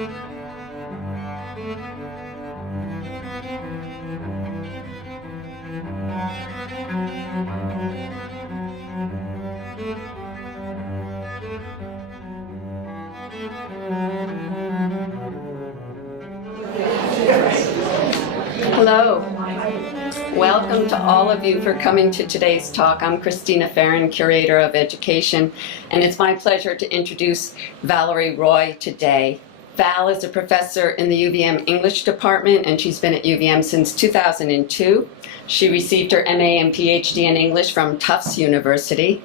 Hello. Welcome to all of you for coming to today's talk. I'm Christina Farron, Curator of Education, and it's my pleasure to introduce Valerie Rohy today. Val is a professor in the UVM English Department, and she's been at UVM since 2002. She received her MA and PhD in English from Tufts University.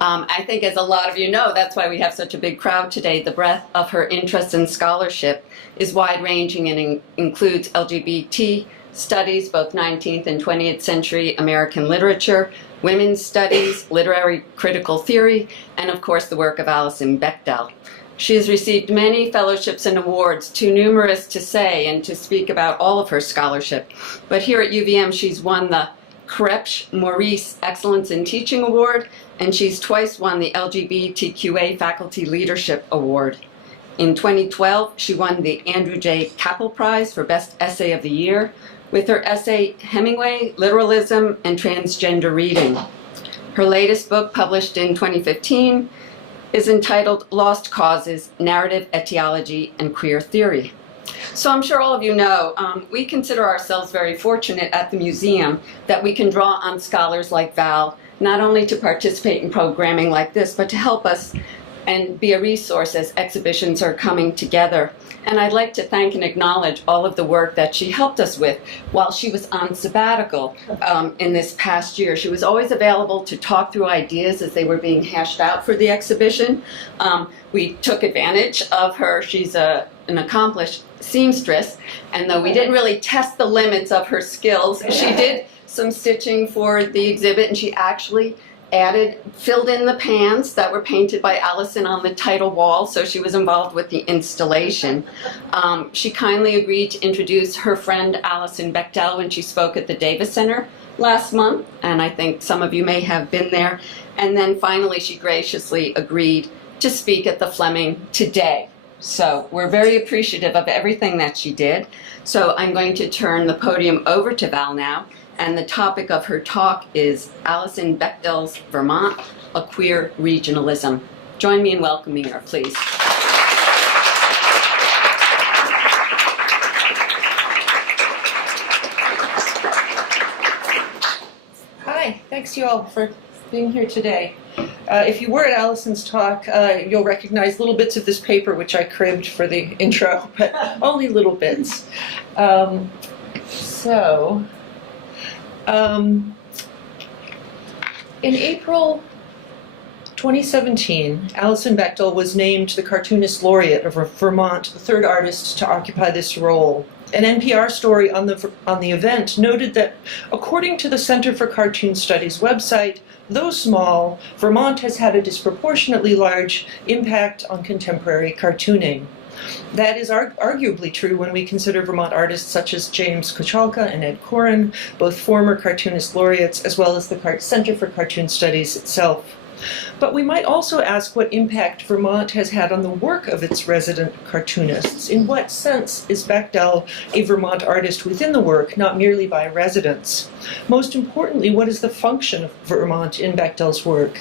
I think, as a lot of you know, that's why we have such a big crowd today. The breadth of her interest in scholarship is wide-ranging and includes LGBT studies, both 19th and 20th century American literature, women's studies, literary critical theory, and of course the work of Alison Bechdel. She has received many fellowships and awards, too numerous to say and to speak about all of her scholarship. But here at UVM, she's won the Krebs Maurice Excellence in Teaching Award, and she's twice won the LGBTQA Faculty Leadership Award. In 2012, she won the Andrew J. Capel Prize for Best Essay of the Year with her essay, Hemingway, Literalism, and Transgender Reading. Her latest book, published in 2015, is entitled Lost Causes, Narrative Etiology, and Queer Theory. So I'm sure all of you know, we consider ourselves very fortunate at the museum that we can draw on scholars like Val, not only to participate in programming like this, but to help us and be a resource as exhibitions are coming together. And I'd like to thank and acknowledge all of the work that she helped us with while she was on sabbatical in this past year. She was always available to talk through ideas as they were being hashed out for the exhibition. We took advantage of her. She's an accomplished seamstress, and though we didn't really test the limits of her skills, she did some stitching for the exhibit, and she actually filled in the pans that were painted by Alison on the title wall, so she was involved with the installation. She kindly agreed to introduce her friend Alison Bechdel when she spoke at the Davis Center last month, and I think some of you may have been there. And then finally, she graciously agreed to speak at the Fleming today. So we're very appreciative of everything that she did. So I'm going to turn the podium over to Val now. And the topic of her talk is Alison Bechdel's Vermont, a Queer Regionalism. Join me in welcoming her, please. Hi, thanks you all for being here today. If you were at Alison's talk, you'll recognize little bits of this paper, which I cribbed for the intro, but only little bits. In April 2017, Alison Bechdel was named the Cartoonist Laureate of Vermont, the third artist to occupy this role. An NPR story on the event noted that, according to the Center for Cartoon Studies website, though small, Vermont has had a disproportionately large impact on contemporary cartooning. That is arguably true when we consider Vermont artists such as James Kochalka and Ed Koren, both former cartoonist laureates, as well as the Center for Cartoon Studies itself. But we might also ask what impact Vermont has had on the work of its resident cartoonists. In what sense is Bechdel a Vermont artist within the work, not merely by residence? Most importantly, what is the function of Vermont in Bechdel's work?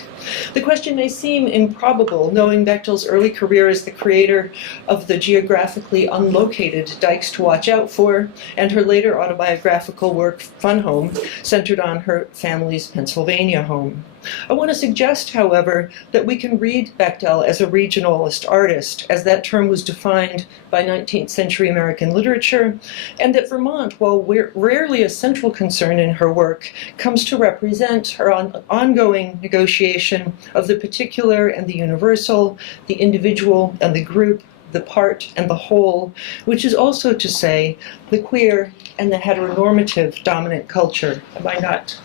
The question may seem improbable, knowing Bechdel's early career as the creator of the geographically unlocated Dykes to Watch Out For, and her later autobiographical work, Fun Home, centered on her family's Pennsylvania home. I want to suggest, however, that we can read Bechdel as a regionalist artist, as that term was defined by 19th century American literature, and that Vermont, while rarely a central concern in her work, comes to represent her ongoing negotiation of the particular and the universal, the individual and the group, the part and the whole, which is also to say the queer and the heteronormative dominant culture. Am I not?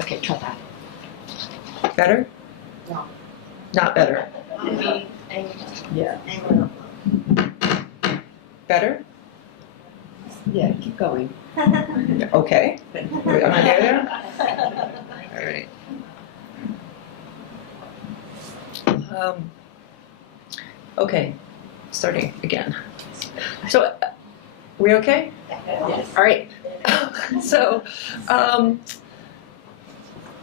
Okay, try that. Better? No. Not better. Yeah. Better? Yeah, keep going. Okay. Am I there? All right. Okay, starting again. So, we okay? Yes. All right. So,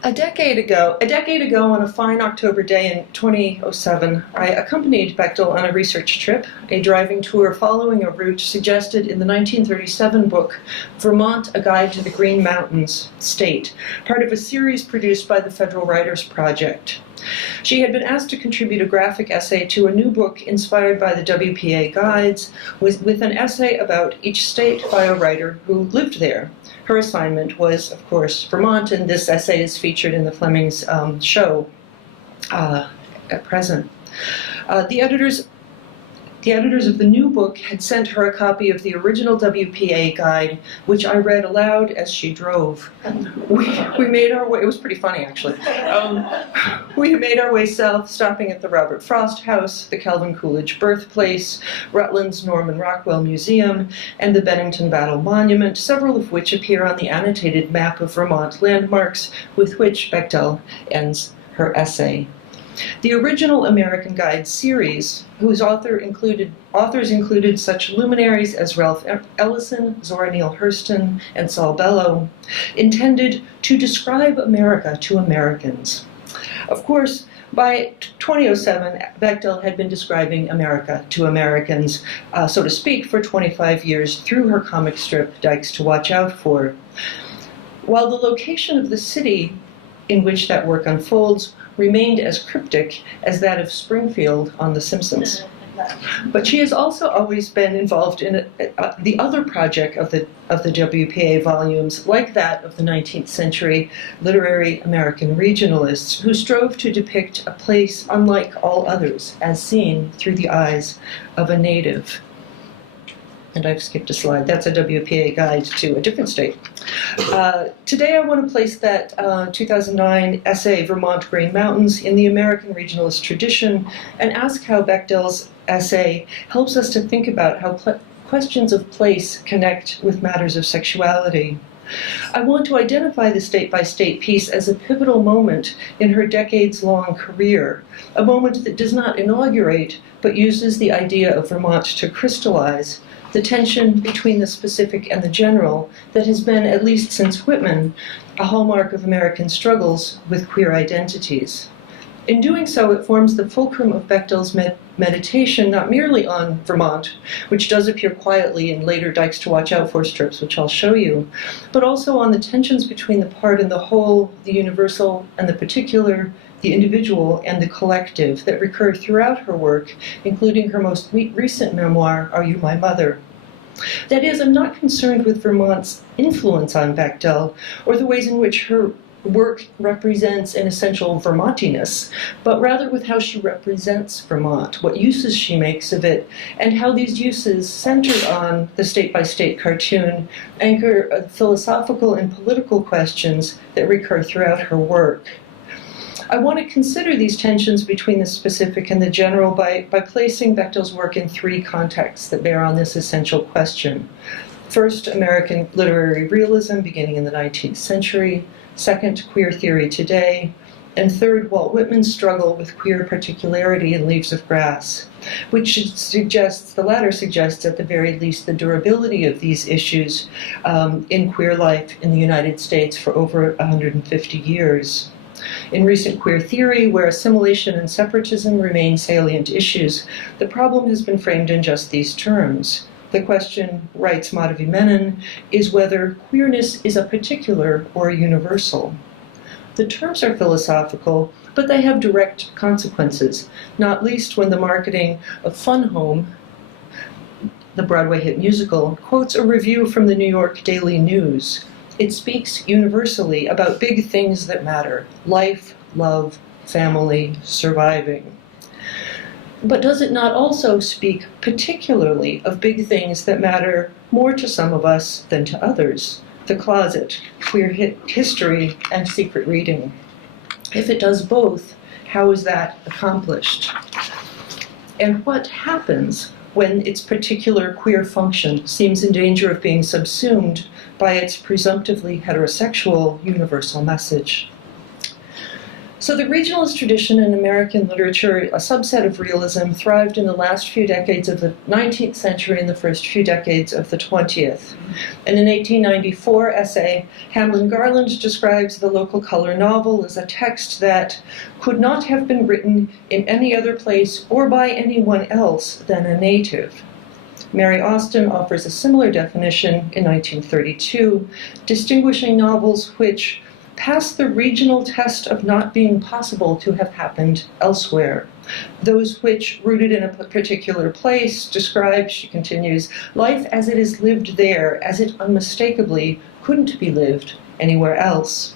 a decade ago on a fine October day in 2007, I accompanied Bechdel on a research trip, a driving tour following a route suggested in the 1937 book, Vermont, A Guide to the Green Mountains State, part of a series produced by the Federal Writers Project. She had been asked to contribute a graphic essay to a new book inspired by the WPA guides, with an essay about each state by a writer who lived there. Her assignment was, of course, Vermont, and this essay is featured in the Fleming's show at present. The editors of the new book had sent her a copy of the original WPA guide, which I read aloud as she drove. We made our way, it was pretty funny actually. We made our way south, stopping at the Robert Frost House, the Calvin Coolidge birthplace, Rutland's Norman Rockwell Museum, and the Bennington Battle Monument, several of which appear on the annotated map of Vermont landmarks with which Bechdel ends her essay. The original American Guide series, whose authors included such luminaries as Ralph Ellison, Zora Neale Hurston, and Saul Bellow, intended to describe America to Americans. Of course, by 2007, Bechdel had been describing America to Americans, so to speak, for 25 years through her comic strip, Dykes to Watch Out For. While the location of the city in which that work unfolds remained as cryptic as that of Springfield on The Simpsons. But she has also always been involved in the other project of the WPA volumes, like that of the 19th century literary American regionalists, who strove to depict a place unlike all others, as seen through the eyes of a native. And I've skipped a slide. That's a WPA guide to a different state. Today I want to place that 2009 essay, Vermont Green Mountains, in the American regionalist tradition, and ask how Bechdel's essay helps us to think about how questions of place connect with matters of sexuality. I want to identify the state-by-state piece as a pivotal moment in her decades-long career, a moment that does not inaugurate, but uses the idea of Vermont to crystallize the tension between the specific and the general that has been, at least since Whitman, a hallmark of American struggles with queer identities. In doing so, it forms the fulcrum of Bechdel's meditation, not merely on Vermont, which does appear quietly in later Dykes to Watch Out For strips, which I'll show you, but also on the tensions between the part and the whole, the universal and the particular, the individual and the collective that recur throughout her work, including her most recent memoir, Are You My Mother? That is, I'm not concerned with Vermont's influence on Bechdel or the ways in which her work represents an essential Vermontiness, but rather with how she represents Vermont, what uses she makes of it, and how these uses, centered on the state-by-state cartoon, anchor philosophical and political questions that recur throughout her work. I want to consider these tensions between the specific and the general by placing Bechdel's work in three contexts that bear on this essential question. First, American literary realism beginning in the 19th century. Second, queer theory today. And third, Walt Whitman's struggle with queer particularity in Leaves of Grass, which suggests, the latter suggests at the very least, the durability of these issues in queer life in the United States for over 150 years. In recent queer theory, where assimilation and separatism remain salient issues, the problem has been framed in just these terms. The question, writes Madhavi Menon, is whether queerness is a particular or a universal. The terms are philosophical, but they have direct consequences, not least when the marketing of Fun Home, the Broadway hit musical, quotes a review from the New York Daily News. It speaks universally about big things that matter: life, love, family, surviving. But does it not also speak particularly of big things that matter more to some of us than to others? The closet, queer history, and secret reading. If it does both, how is that accomplished? And what happens when its particular queer function seems in danger of being subsumed by its presumptively heterosexual universal message? So the regionalist tradition in American literature, a subset of realism, thrived in the last few decades of the 19th century and the first few decades of the 20th. In an 1894 essay, Hamlin Garland describes the local color novel as a text that could not have been written in any other place or by anyone else than a native. Mary Austin offers a similar definition in 1932, distinguishing novels which pass the regional test of not being possible to have happened elsewhere. Those which, rooted in a particular place, describe, she continues, life as it is lived there, as it unmistakably couldn't be lived anywhere else.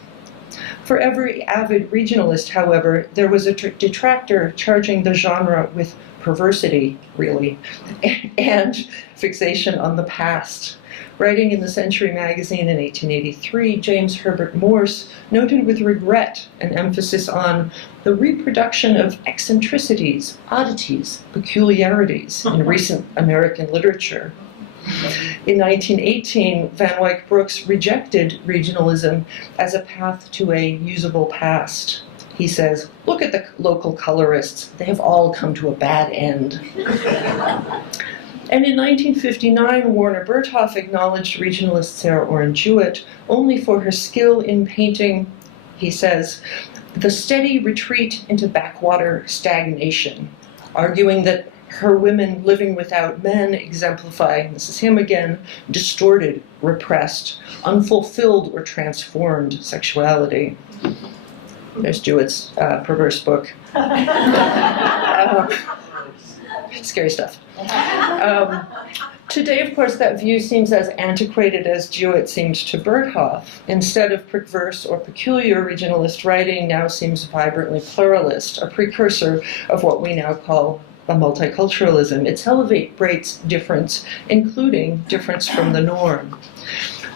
For every avid regionalist, however, there was a detractor charging the genre with perversity, really, and fixation on the past. Writing in the Century magazine in 1883, James Herbert Morse noted with regret an emphasis on the reproduction of eccentricities, oddities, peculiarities in recent American literature. In 1918, Van Wyck Brooks rejected regionalism as a path to a usable past. He says, "Look at the local colorists. They have all come to a bad end." And in 1959, Warner Berthoff acknowledged regionalist Sarah Orne Jewett only for her skill in painting, he says, the steady retreat into backwater stagnation, arguing that her women living without men exemplify, this is him again, distorted, repressed, unfulfilled or transformed sexuality. There's Jewett's perverse book. Scary stuff. Today, of course, that view seems as antiquated as Jewett seemed to Berthoff. Instead of perverse or peculiar, regionalist writing now seems vibrantly pluralist, a precursor of what we now call a multiculturalism. It celebrates difference, including difference from the norm.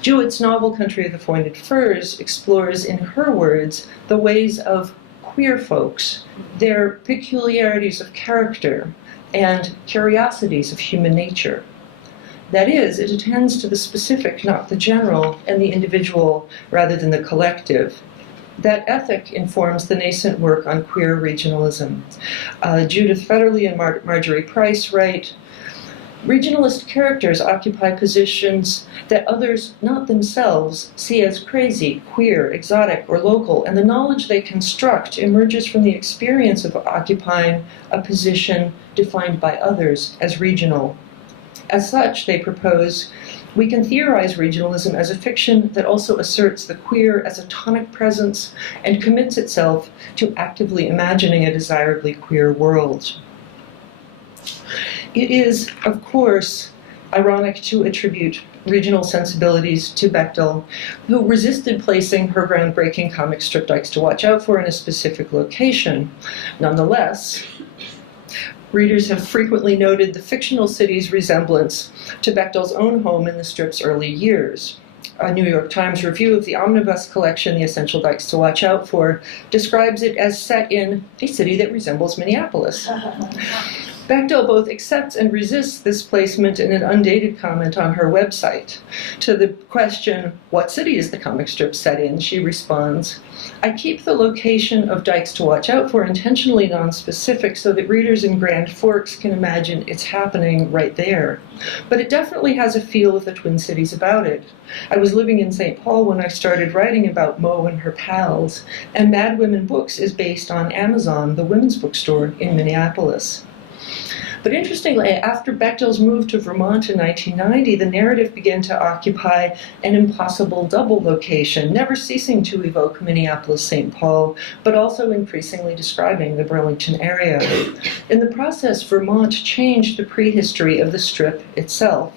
Jewett's novel Country of the Pointed Firs explores, in her words, the ways of queer folks, their peculiarities of character, and curiosities of human nature. That is, it attends to the specific, not the general, and the individual rather than the collective. That ethic informs the nascent work on queer regionalism. Judith Federle and Marjorie Price write, regionalist characters occupy positions that others, not themselves, see as crazy, queer, exotic, or local, and the knowledge they construct emerges from the experience of occupying a position defined by others as regional. As such, they propose, we can theorize regionalism as a fiction that also asserts the queer as a tonic presence and commits itself to actively imagining a desirably queer world. It is, of course, ironic to attribute regional sensibilities to Bechdel, who resisted placing her groundbreaking comic strip Dykes to Watch Out For in a specific location. Nonetheless, readers have frequently noted the fictional city's resemblance to Bechdel's own home in the strip's early years. A New York Times review of the omnibus collection, The Essential Dykes to Watch Out For, describes it as set in a city that resembles Minneapolis. Bechdel both accepts and resists this placement in an undated comment on her website. To the question, what city is the comic strip set in, she responds, I keep the location of Dykes to Watch Out For intentionally nonspecific so that readers in Grand Forks can imagine it's happening right there. But it definitely has a feel of the Twin Cities about it. I was living in St. Paul when I started writing about Mo and her pals, and Mad Women Books is based on Amazon, the women's bookstore in Minneapolis. But interestingly, after Bechdel's move to Vermont in 1990, the narrative began to occupy an impossible double location, never ceasing to evoke Minneapolis-St. Paul, but also increasingly describing the Burlington area. In the process, Vermont changed the prehistory of the strip itself.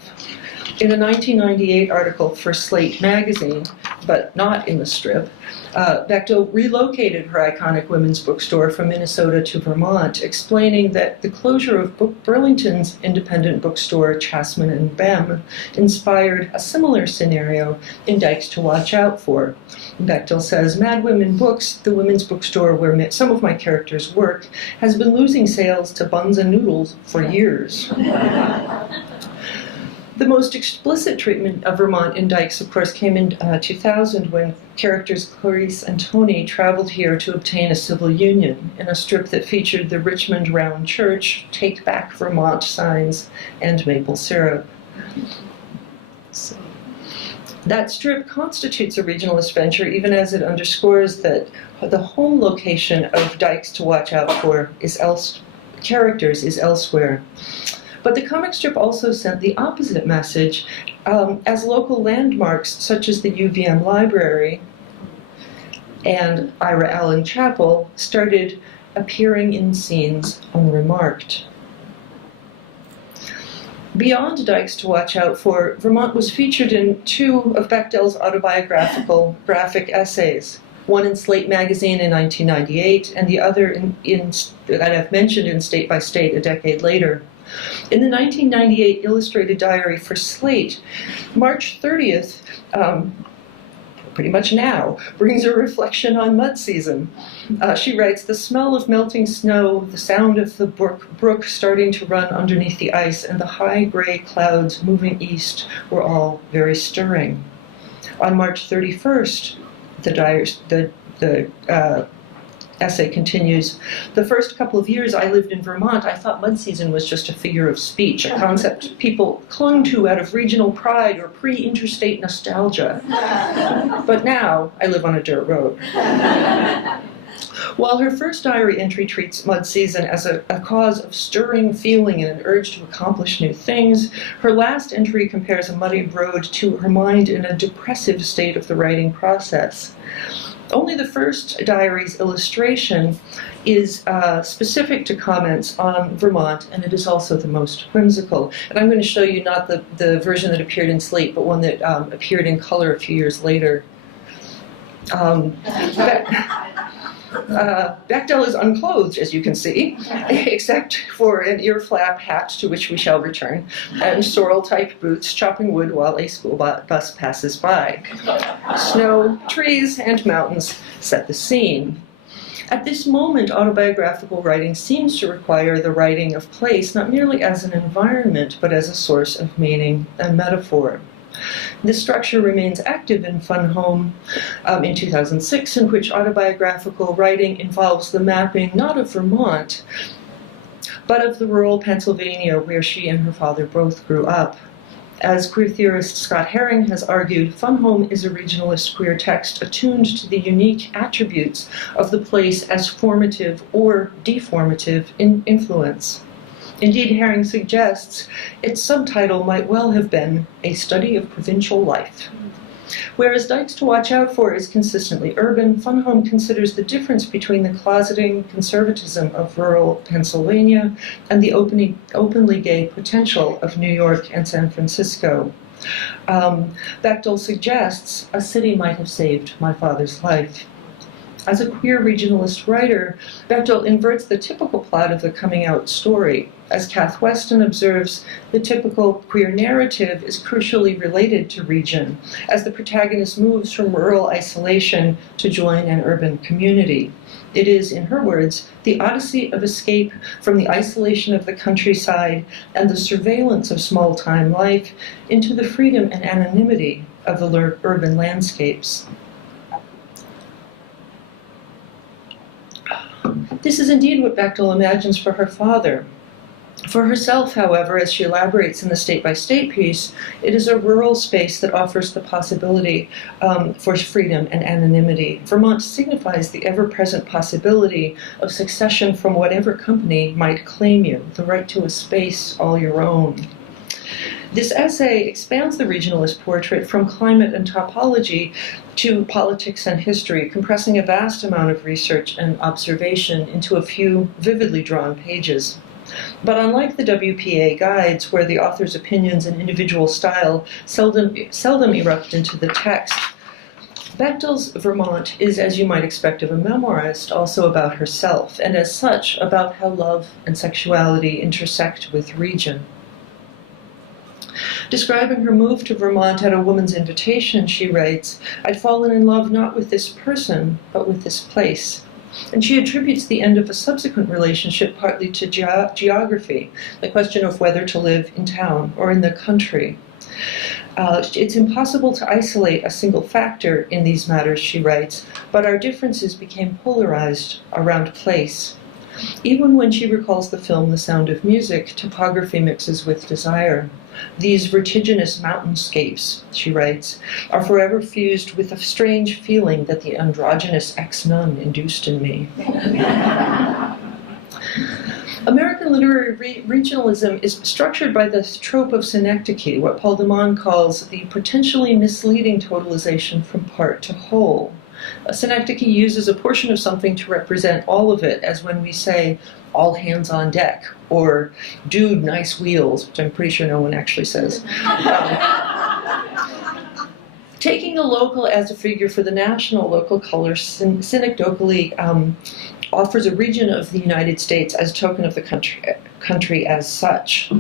In a 1998 article for Slate magazine, but not in the strip, Bechdel relocated her iconic women's bookstore from Minnesota to Vermont, explaining that the closure of Burlington's independent bookstore, Chasman and Bem, inspired a similar scenario in Dykes to Watch Out For. Bechdel says, Mad Women Books, the women's bookstore where some of my characters work, has been losing sales to Buns and Noodles for years. The most explicit treatment of Vermont in Dykes, of course, came in 2000 when characters Clarice and Tony traveled here to obtain a civil union in a strip that featured the Richmond Round Church, Take Back Vermont signs, and maple syrup. So, that strip constitutes a regionalist venture, even as it underscores that the home location of Dykes to watch out for characters is elsewhere. But the comic strip also sent the opposite message, as local landmarks such as the UVM Library and Ira Allen Chapel started appearing in scenes unremarked. Beyond Dykes to Watch Out For, Vermont was featured in two of Bechdel's autobiographical graphic essays, one in Slate magazine in 1998 and the other that I've mentioned in State by State a decade later. In the 1998 illustrated diary for Slate, March 30th, pretty much now, brings a reflection on mud season. She writes, "The smell of melting snow, the sound of the brook starting to run underneath the ice, and the high gray clouds moving east were all very stirring." On March 31st, the essay continues, "The first couple of years I lived in Vermont, I thought mud season was just a figure of speech, a concept people clung to out of regional pride or pre-interstate nostalgia. But now I live on a dirt road." While her first diary entry treats mud season as a cause of stirring feeling and an urge to accomplish new things, her last entry compares a muddy road to her mind in a depressive state of the writing process. Only the first diary's illustration is specific to comments on Vermont, and it is also the most whimsical. And I'm going to show you not the version that appeared in Slate, but one that appeared in color a few years later. Bechdel is unclothed, as you can see, except for an ear flap hat, to which we shall return, and sorrel-type boots, chopping wood while a school bus passes by. Snow, trees, and mountains set the scene. At this moment, autobiographical writing seems to require the writing of place not merely as an environment, but as a source of meaning and metaphor. This structure remains active in Fun Home in 2006, in which autobiographical writing involves the mapping not of Vermont, but of the rural Pennsylvania where she and her father both grew up. As queer theorist Scott Herring has argued, Fun Home is a regionalist queer text attuned to the unique attributes of the place as formative or deformative influence. Indeed, Herring suggests its subtitle might well have been A Study of Provincial Life. Whereas Dykes to Watch Out For is consistently urban, Fun Home considers the difference between the closeting conservatism of rural Pennsylvania and the openly gay potential of New York and San Francisco. Bechdel suggests a city might have saved my father's life. As a queer regionalist writer, Bechdel inverts the typical plot of the coming-out story. As Kath Weston observes, the typical queer narrative is crucially related to region, as the protagonist moves from rural isolation to join an urban community. It is, in her words, the odyssey of escape from the isolation of the countryside and the surveillance of small-time life into the freedom and anonymity of the urban landscapes. This is indeed what Bechdel imagines for her father. For herself, however, as she elaborates in the State by State piece, it is a rural space that offers the possibility for freedom and anonymity. Vermont signifies the ever-present possibility of succession from whatever company might claim you, the right to a space all your own. This essay expands the regionalist portrait from climate and topology to politics and history, compressing a vast amount of research and observation into a few vividly drawn pages. But unlike the WPA guides, where the author's opinions and individual style seldom erupt into the text, Bechdel's Vermont is, as you might expect of a memoirist, also about herself, and as such, about how love and sexuality intersect with region. Describing her move to Vermont at a woman's invitation, she writes, "I'd fallen in love not with this person, but with this place." And she attributes the end of a subsequent relationship partly to geography, the question of whether to live in town or in the country. It's impossible to isolate a single factor in these matters, she writes, but our differences became polarized around place. Even when she recalls the film The Sound of Music, topography mixes with desire. These vertiginous mountainscapes, she writes, are forever fused with a strange feeling that the androgynous ex-nun induced in me. American literary regionalism is structured by the trope of synecdoche, what Paul de Man calls the potentially misleading totalization from part to whole. A synecdoche uses a portion of something to represent all of it, as when we say, all hands on deck, or dude, nice wheels, which I'm pretty sure no one actually says. Taking the local as a figure for the national, local color synecdochally offers a region of the United States as a token of the country as such.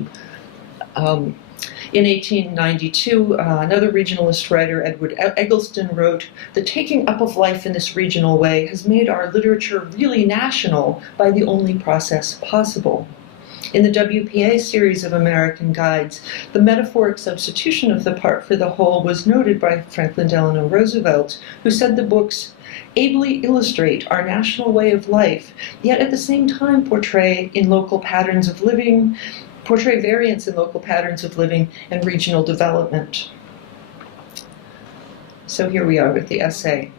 In 1892, another regionalist writer, Edward Eggleston, wrote, "The taking up of life in this regional way has made our literature really national by the only process possible." In the WPA series of American guides, the metaphoric substitution of the part for the whole was noted by Franklin Delano Roosevelt, who said the books ably illustrate our national way of life, yet at the same time portray variants in local patterns of living and regional development. So here we are with the essay.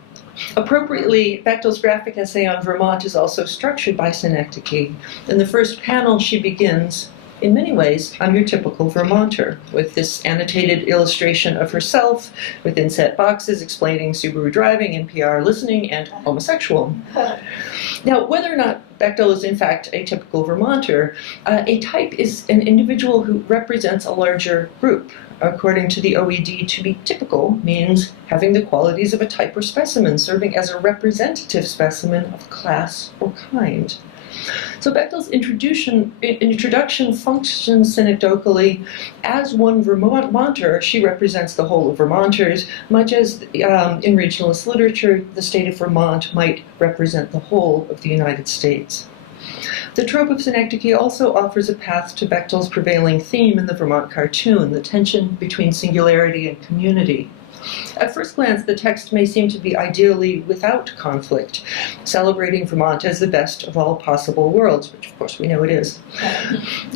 Appropriately, Bechdel's graphic essay on Vermont is also structured by synecdoche. In the first panel, she begins, in many ways, I'm your typical Vermonter, with this annotated illustration of herself with inset boxes explaining Subaru driving, NPR listening, and homosexual. Now, whether or not Bechdel is in fact a typical Vermonter, a type is an individual who represents a larger group. According to the OED, to be typical means having the qualities of a type or specimen, serving as a representative specimen of class or kind. So Bechdel's introduction functions synecdochally. As one Vermonter, she represents the whole of Vermonters, much as in regionalist literature, the state of Vermont might represent the whole of the United States. The trope of synecdoche also offers a path to Bechdel's prevailing theme in the Vermont cartoon, the tension between singularity and community. At first glance, the text may seem to be ideally without conflict, celebrating Vermont as the best of all possible worlds, which of course we know it is.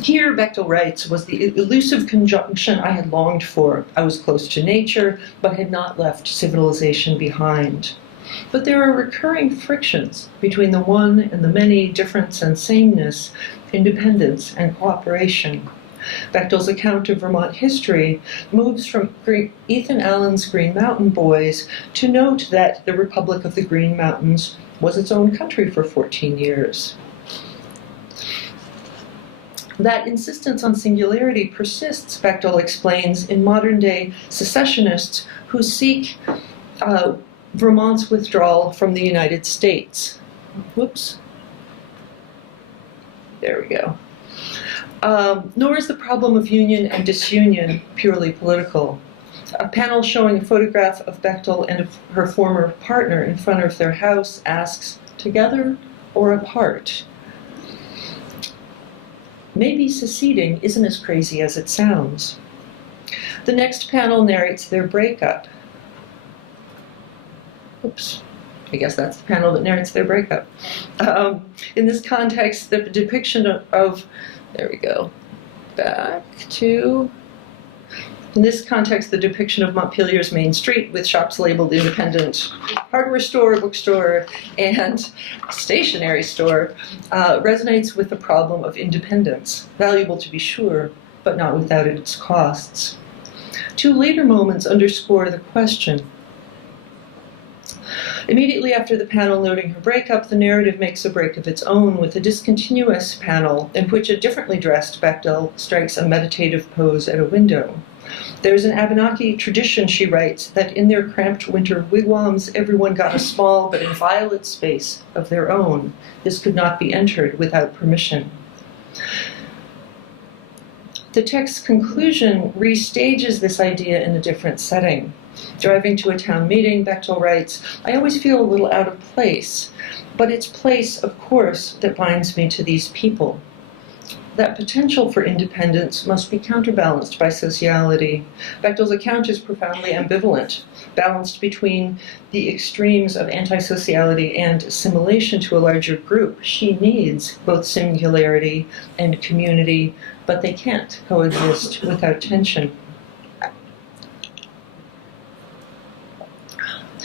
Here, Bechdel writes, was the elusive conjunction I had longed for. I was close to nature, but had not left civilization behind. But there are recurring frictions between the one and the many, difference and sameness, independence and cooperation. Bechdel's account of Vermont history moves from Ethan Allen's Green Mountain Boys to note that the Republic of the Green Mountains was its own country for 14 years. That insistence on singularity persists, Bechdel explains, in modern-day secessionists who seek Vermont's withdrawal from the United States. Whoops. There we go. Nor is the problem of union and disunion purely political. A panel showing a photograph of Bechdel and of her former partner in front of their house asks, together or apart? Maybe seceding isn't as crazy as it sounds. The next panel narrates their breakup. Oops. I guess that's the panel that narrates their breakup. In this context, the depiction of there we go. Back to... In this context, the depiction of Montpelier's main street with shops labeled independent hardware store, bookstore, and stationery store resonates with the problem of independence, valuable to be sure, but not without its costs. Two later moments underscore the question. Immediately after the panel noting her breakup, the narrative makes a break of its own with a discontinuous panel in which a differently dressed Bechdel strikes a meditative pose at a window. There is an Abenaki tradition, she writes, that in their cramped winter wigwams, everyone got a small but inviolate space of their own. This could not be entered without permission. The text's conclusion restages this idea in a different setting. Driving to a town meeting, Bechdel writes, I always feel a little out of place, but it's place, of course, that binds me to these people. that potential for independence must be counterbalanced by sociality. Bechdel's account is profoundly ambivalent, balanced between the extremes of antisociality and assimilation to a larger group. She needs both singularity and community, but they can't coexist without tension.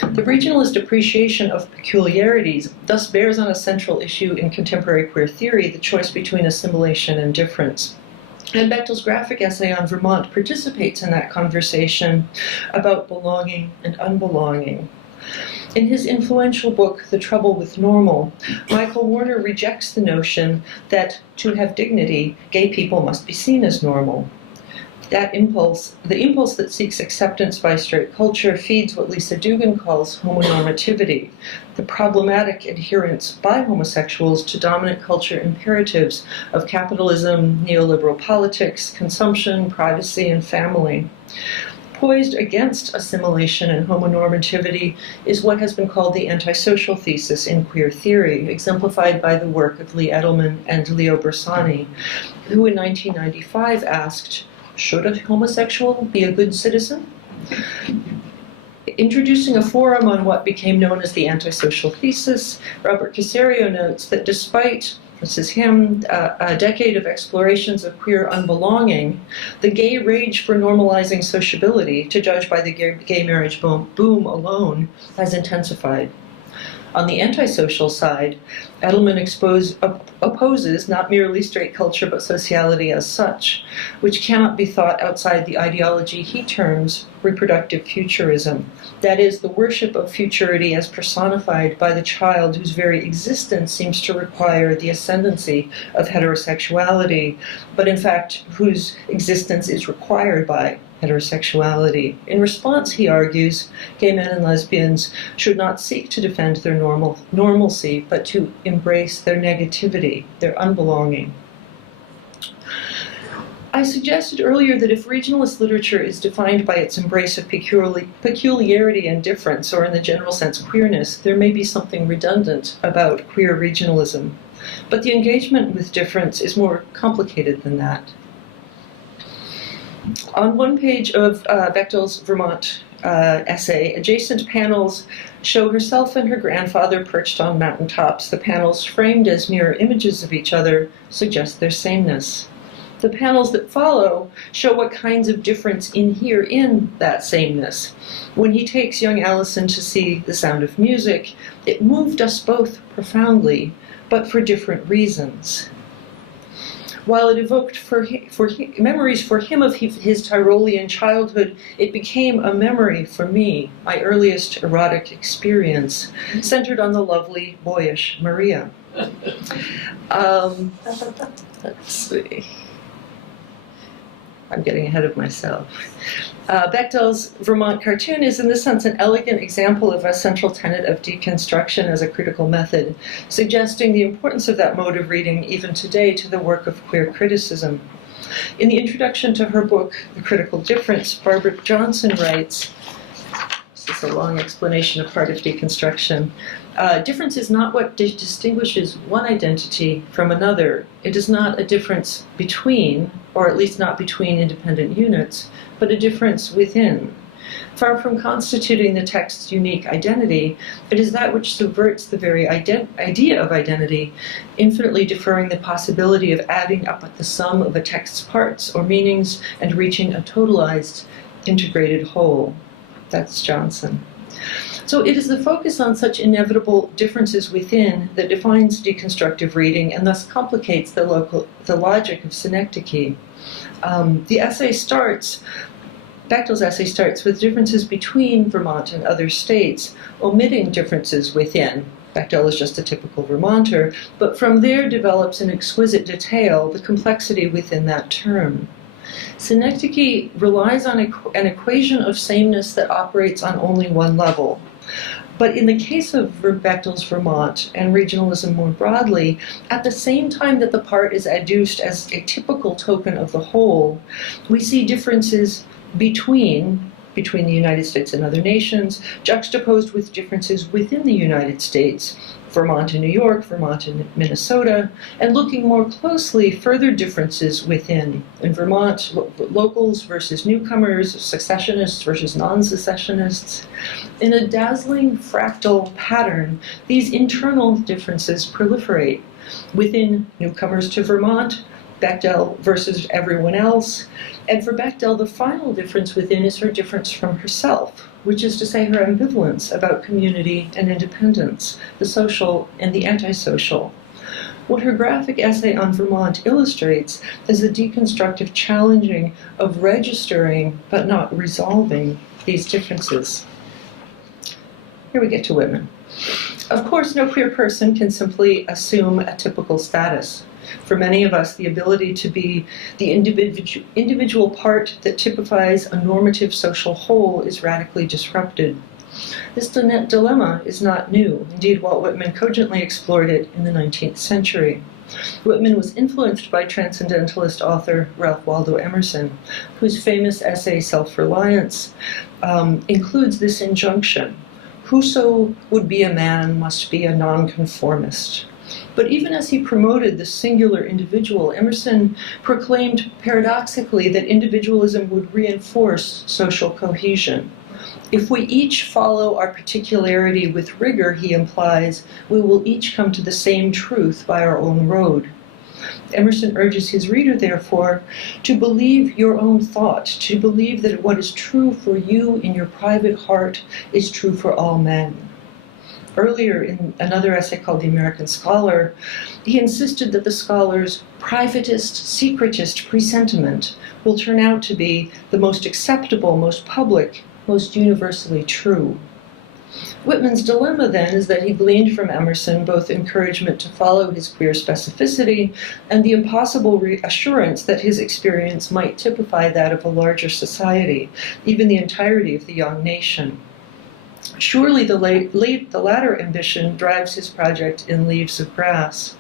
The regionalist appreciation of peculiarities thus bears on a central issue in contemporary queer theory, the choice between assimilation and difference. And Bechdel's graphic essay on Vermont participates in that conversation about belonging and unbelonging. In his influential book, The Trouble with Normal, Michael Warner rejects the notion that to have dignity, gay people must be seen as normal. That impulse, the impulse that seeks acceptance by straight culture, feeds what Lisa Dugan calls homonormativity, the problematic adherence by homosexuals to dominant culture imperatives of capitalism, neoliberal politics, consumption, privacy, and family. Poised against assimilation and homonormativity is what has been called the antisocial thesis in queer theory, exemplified by the work of Lee Edelman and Leo Bersani, who in 1995 asked, "Should a homosexual be a good citizen?" Introducing a forum on what became known as the antisocial thesis, Robert Casario notes that despite, this is him, a decade of explorations of queer unbelonging, the gay rage for normalizing sociability, to judge by the gay marriage boom alone, has intensified. On the antisocial side, Edelman opposes not merely straight culture but sociality as such, which cannot be thought outside the ideology he terms reproductive futurism. That is, the worship of futurity as personified by the child whose very existence seems to require the ascendancy of heterosexuality, but in fact whose existence is required by heterosexuality. In response, he argues, gay men and lesbians should not seek to defend their normalcy, but to embrace their negativity, their unbelonging. I suggested earlier that if regionalist literature is defined by its embrace of peculiarity and difference, or in the general sense queerness, there may be something redundant about queer regionalism. But the engagement with difference is more complicated than that. On one page of Bechdel's Vermont essay, adjacent panels show herself and her grandfather perched on mountaintops. The panels, framed as mirror images of each other, suggest their sameness. The panels that follow show what kinds of difference inhere in that sameness. When he takes young Alison to see The Sound of Music, it moved us both profoundly, but for different reasons. While it evoked memories for him of his Tyrolean childhood, it became a memory for me, my earliest erotic experience, centered on the lovely, boyish Maria. Let's see. I'm getting ahead of myself. Bechdel's Vermont cartoon is in this sense an elegant example of a central tenet of deconstruction as a critical method, suggesting the importance of that mode of reading even today to the work of queer criticism. In the introduction to her book, The Critical Difference, Barbara Johnson writes, this is a long explanation of part of deconstruction, difference is not what distinguishes one identity from another. It is not a difference between, or at least not between independent units, but a difference within. Far from constituting the text's unique identity, it is that which subverts the very idea of identity, infinitely deferring the possibility of adding up the sum of a text's parts or meanings and reaching a totalized, integrated whole. That's Johnson. So it is the focus on such inevitable differences within that defines deconstructive reading and thus complicates the logic of Synecdoche. Bechdel's essay starts with differences between Vermont and other states, omitting differences within. Bechdel is just a typical Vermonter, but from there develops in exquisite detail the complexity within that term. Synecdoche relies on an equation of sameness that operates on only one level. But in the case of Bechdel's Vermont and regionalism more broadly, at the same time that the part is adduced as a typical token of the whole, we see differences between between the United States and other nations, juxtaposed with differences within the United States, Vermont and New York, Vermont and Minnesota, and looking more closely further differences within. In Vermont, locals versus newcomers, secessionists versus non-secessionists. In a dazzling fractal pattern, these internal differences proliferate. Within newcomers to Vermont, Bechdel versus everyone else. And for Bechdel, the final difference within is her difference from herself, which is to say her ambivalence about community and independence, the social and the antisocial. What her graphic essay on Vermont illustrates is the deconstructive challenging of registering but not resolving these differences. Here we get to Whitman. Of course, no queer person can simply assume a typical status. For many of us, the ability to be the individual part that typifies a normative social whole is radically disrupted. This dilemma is not new. Indeed, Walt Whitman cogently explored it in the 19th century. Whitman was influenced by transcendentalist author Ralph Waldo Emerson, whose famous essay Self-Reliance includes this injunction: whoso would be a man must be a nonconformist. But even as he promoted the singular individual, Emerson proclaimed paradoxically that individualism would reinforce social cohesion. If we each follow our particularity with rigor, he implies, we will each come to the same truth by our own road. Emerson urges his reader, therefore, to believe your own thought, to believe that what is true for you in your private heart is true for all men. Earlier, in another essay called The American Scholar, he insisted that the scholar's privatist, secretist presentiment will turn out to be the most acceptable, most public, most universally true. Whitman's dilemma, then, is that he gleaned from Emerson both encouragement to follow his queer specificity and the impossible reassurance that his experience might typify that of a larger society, even the entirety of the young nation. Surely the latter ambition drives his project in Leaves of Grass.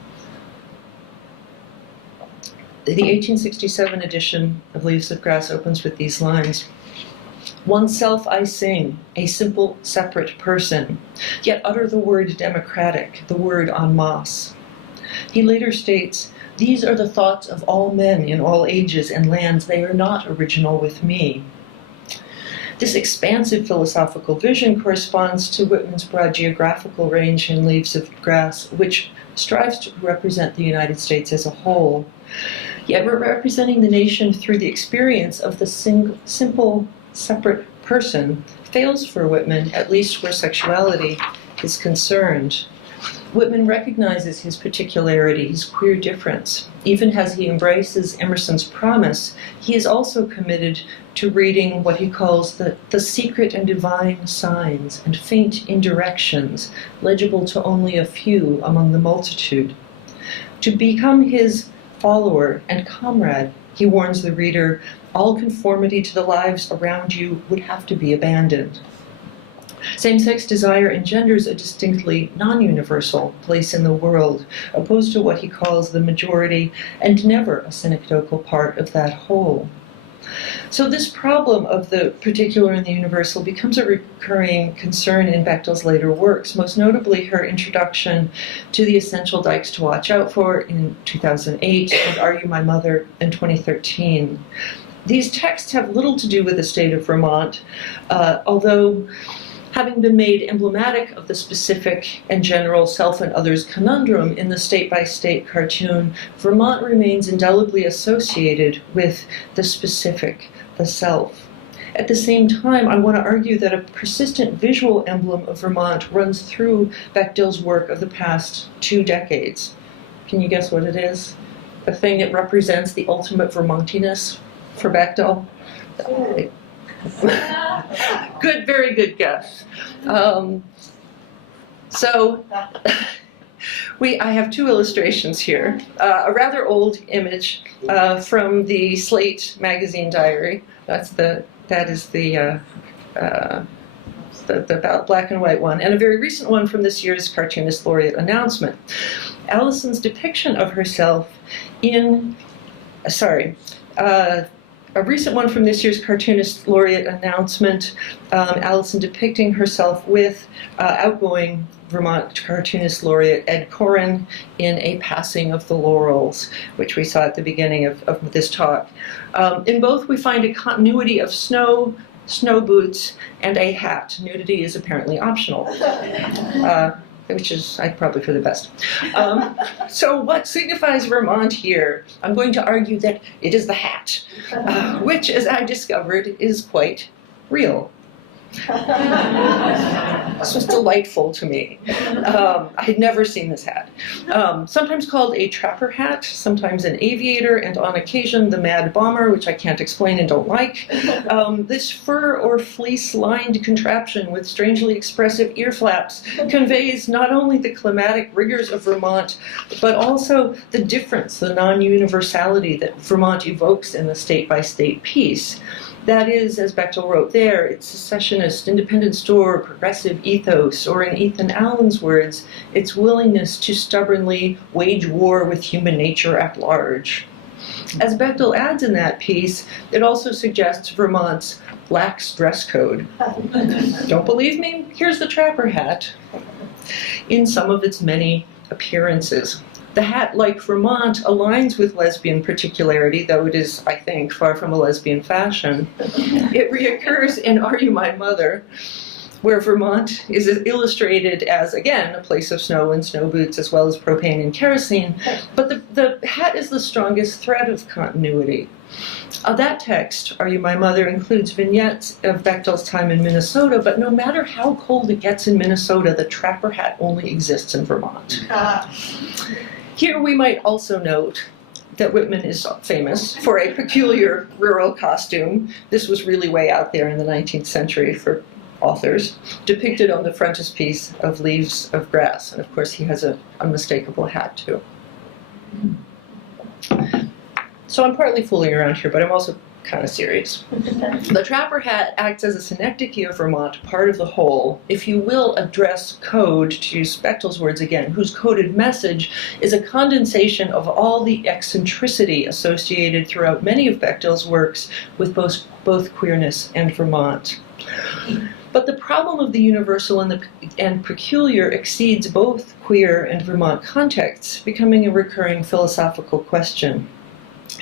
The 1867 edition of Leaves of Grass opens with these lines: "Oneself I sing, a simple, separate person, yet utter the word democratic, the word en masse." He later states, "These are the thoughts of all men in all ages and lands. They are not original with me." This expansive philosophical vision corresponds to Whitman's broad geographical range in Leaves of Grass, which strives to represent the United States as a whole. Yet we're representing the nation through the experience of the simple, separate person fails for Whitman, at least where sexuality is concerned. Whitman recognizes his particularity, his queer difference. Even as he embraces Emerson's promise, he is also committed to reading what he calls the secret and divine signs and faint indirections, legible to only a few among the multitude. To become his follower and comrade, he warns the reader, all conformity to the lives around you would have to be abandoned. Same-sex desire engenders a distinctly non-universal place in the world, opposed to what he calls the majority and never a synecdochal part of that whole. So this problem of the particular and the universal becomes a recurring concern in Bechdel's later works, most notably her introduction to the essential Dykes to watch out for in 2008 and Are You My Mother in 2013. These texts have little to do with the state of Vermont, although having been made emblematic of the specific and general self and others conundrum in the state-by-state cartoon, Vermont remains indelibly associated with the specific, the self. At the same time, I want to argue that a persistent visual emblem of Vermont runs through Bechdel's work of the past 2 decades. Can you guess what it is? The thing that represents the ultimate Vermontiness for Bechdel? Good, very good guess. I have 2 illustrations here. A rather old image from the Slate magazine diary. That is the black and white one, and a very recent one from this year's Cartoonist Laureate announcement. Alison's depiction of herself a recent one from this year's Cartoonist Laureate announcement, Alison depicting herself with outgoing Vermont Cartoonist Laureate Ed Koren in A Passing of the Laurels, which we saw at the beginning of this talk. In both, we find a continuity of snow boots, and a hat. Nudity is apparently optional, which is probably for the best. So what signifies Vermont here? I'm going to argue that it is the hat, which, as I discovered, is quite real. This was delightful to me. I had never seen this hat. Sometimes called a trapper hat, sometimes an aviator, and on occasion the mad bomber, which I can't explain and don't like. This fur or fleece-lined contraption with strangely expressive ear flaps conveys not only the climatic rigors of Vermont, but also the difference, the non-universality that Vermont evokes in the state-by-state piece. That is, as Bechdel wrote there, its secessionist, independent store, progressive ethos, or in Ethan Allen's words, its willingness to stubbornly wage war with human nature at large. As Bechdel adds in that piece, it also suggests Vermont's lax dress code. Don't believe me? Here's the trapper hat in some of its many appearances. The hat, like Vermont, aligns with lesbian particularity, though it is, I think, far from a lesbian fashion. It reoccurs in Are You My Mother, where Vermont is illustrated as, again, a place of snow and snow boots, as well as propane and kerosene. But the hat is the strongest thread of continuity. That text, Are You My Mother, includes vignettes of Bechdel's time in Minnesota, but no matter how cold it gets in Minnesota, the trapper hat only exists in Vermont. Here we might also note that Whitman is famous for a peculiar rural costume. This was really way out there in the 19th century for authors, depicted on the frontispiece of Leaves of Grass. And of course he has an unmistakable hat too. So I'm partly fooling around here, but I'm also kind of serious. The trapper hat acts as a synecdoche of Vermont, part of the whole, if you will, a dress code, to use Bechdel's words again, whose coded message is a condensation of all the eccentricity associated throughout many of Bechdel's works with both queerness and Vermont. But the problem of the universal and peculiar exceeds both queer and Vermont contexts, becoming a recurring philosophical question.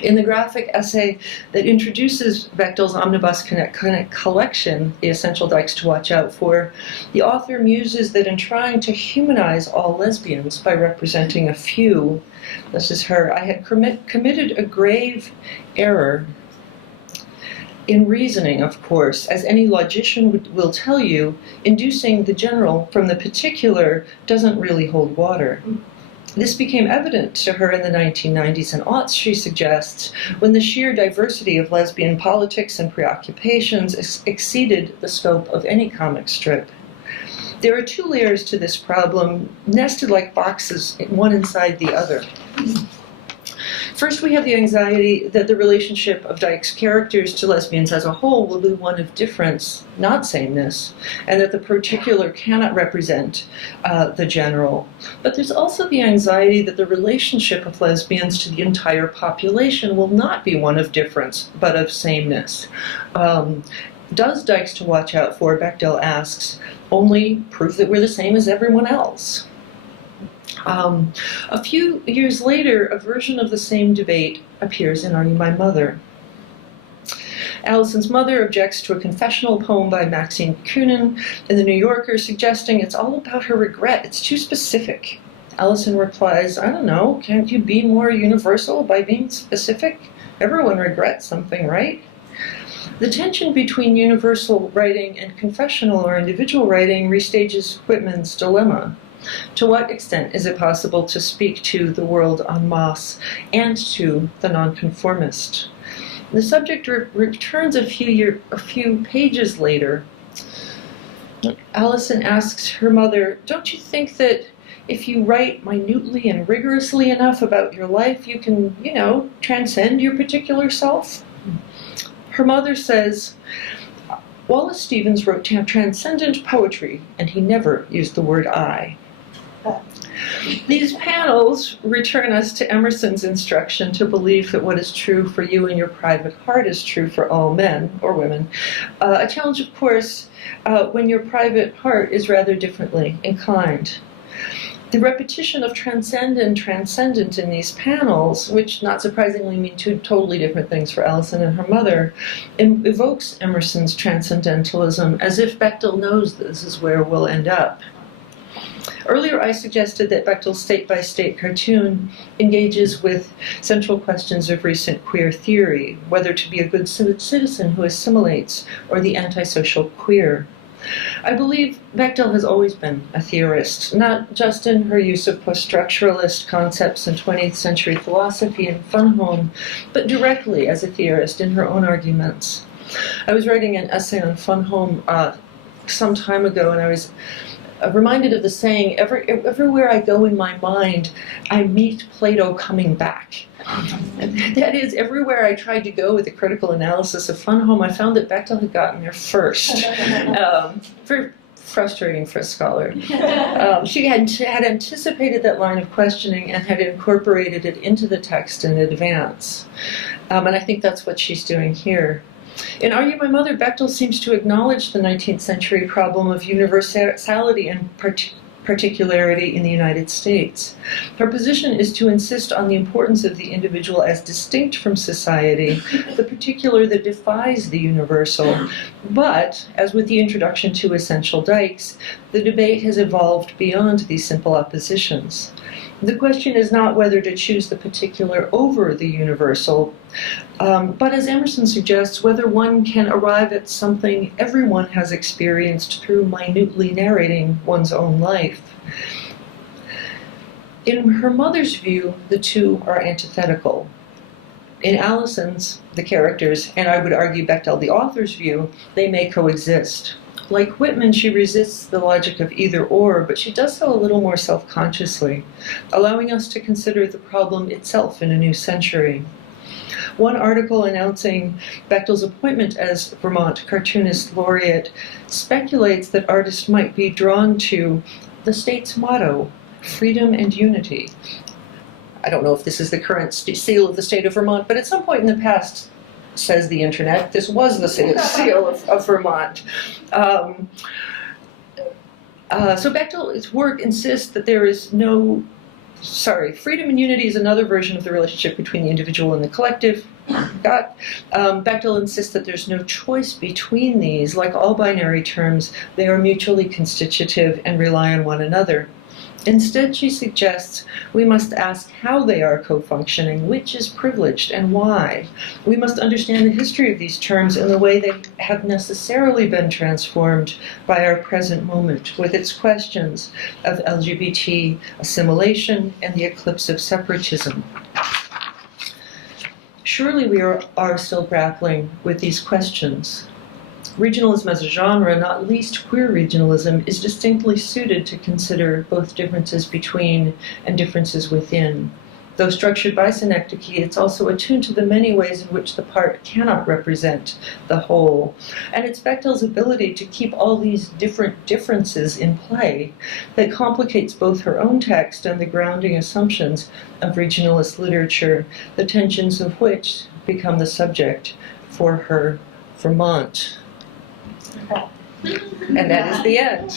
In the graphic essay that introduces Bechdel's omnibus collection, The Essential Dykes to Watch Out For, the author muses that in trying to humanize all lesbians by representing a few, this is her, I had committed a grave error in reasoning, of course, as any logician will tell you, inducing the general from the particular doesn't really hold water. This became evident to her in the 1990s and aughts, she suggests, when the sheer diversity of lesbian politics and preoccupations exceeded the scope of any comic strip. There are two layers to this problem, nested like boxes, one inside the other. First, we have the anxiety that the relationship of Dykes' characters to lesbians as a whole will be one of difference, not sameness, and that the particular cannot represent the general. But there's also the anxiety that the relationship of lesbians to the entire population will not be one of difference, but of sameness. Does Dykes to Watch Out For, Bechdel asks, only prove that we're the same as everyone else? A few years later, a version of the same debate appears in Are You My Mother? Alison's mother objects to a confessional poem by Maxine Kunin in The New Yorker, suggesting it's all about her regret. It's too specific. Alison replies, I don't know, can't you be more universal by being specific? Everyone regrets something, right? The tension between universal writing and confessional or individual writing restages Whitman's dilemma. To what extent is it possible to speak to the world en masse and to the nonconformist? The subject returns a few pages later. Alison asks her mother, don't you think that if you write minutely and rigorously enough about your life, you can, transcend your particular self? Her mother says, Wallace Stevens wrote transcendent poetry, and he never used the word I. These panels return us to Emerson's instruction to believe that what is true for you in your private heart is true for all men or women. A challenge, of course, when your private heart is rather differently inclined. The repetition of transcendent in these panels, which not surprisingly mean two totally different things for Alison and her mother, evokes Emerson's transcendentalism as if Bechdel knows this is where we'll end up. Earlier, I suggested that Bechdel's state-by-state cartoon engages with central questions of recent queer theory, whether to be a good citizen who assimilates or the antisocial queer. I believe Bechdel has always been a theorist, not just in her use of post-structuralist concepts in 20th century philosophy and Funholm, but directly as a theorist in her own arguments. I was writing an essay on Funholm some time ago, and I was reminded of the saying, everywhere I go in my mind, I meet Plato coming back. And that is, everywhere I tried to go with a critical analysis of Funholm, I found that Bechdel had gotten there first. Very frustrating for a scholar. She had anticipated that line of questioning and had incorporated it into the text in advance. And I think that's what she's doing here. In Are You My Mother, Bechdel seems to acknowledge the 19th century problem of universality and particularity in the United States. Her position is to insist on the importance of the individual as distinct from society, the particular that defies the universal. But, as with the introduction to Essential Dykes, the debate has evolved beyond these simple oppositions. The question is not whether to choose the particular over the universal, but as Emerson suggests, whether one can arrive at something everyone has experienced through minutely narrating one's own life. In her mother's view, the two are antithetical. In Alison's, the characters, and I would argue Bechdel, the author's view, they may coexist. Like Whitman, she resists the logic of either or, but she does so a little more self-consciously, allowing us to consider the problem itself in a new century. One article announcing Bechdel's appointment as Vermont Cartoonist Laureate speculates that artists might be drawn to the state's motto, freedom and unity. I don't know if this is the current seal of the state of Vermont, but at some point in the past, says the internet, this was the seal of Vermont. So Bechdel's work insists that there is no, freedom and unity is another version of the relationship between the individual and the collective. Bechdel insists that there's no choice between these. Like all binary terms, they are mutually constitutive and rely on one another. Instead, she suggests we must ask how they are co-functioning, which is privileged, and why. We must understand the history of these terms and the way they have necessarily been transformed by our present moment, with its questions of LGBT assimilation and the eclipse of separatism. Surely we are still grappling with these questions. Regionalism as a genre, not least queer regionalism, is distinctly suited to consider both differences between and differences within. Though structured by Synecdoche, it's also attuned to the many ways in which the part cannot represent the whole. And it's Bechdel's ability to keep all these different differences in play that complicates both her own text and the grounding assumptions of regionalist literature, the tensions of which become the subject for her Vermont. And that is the end.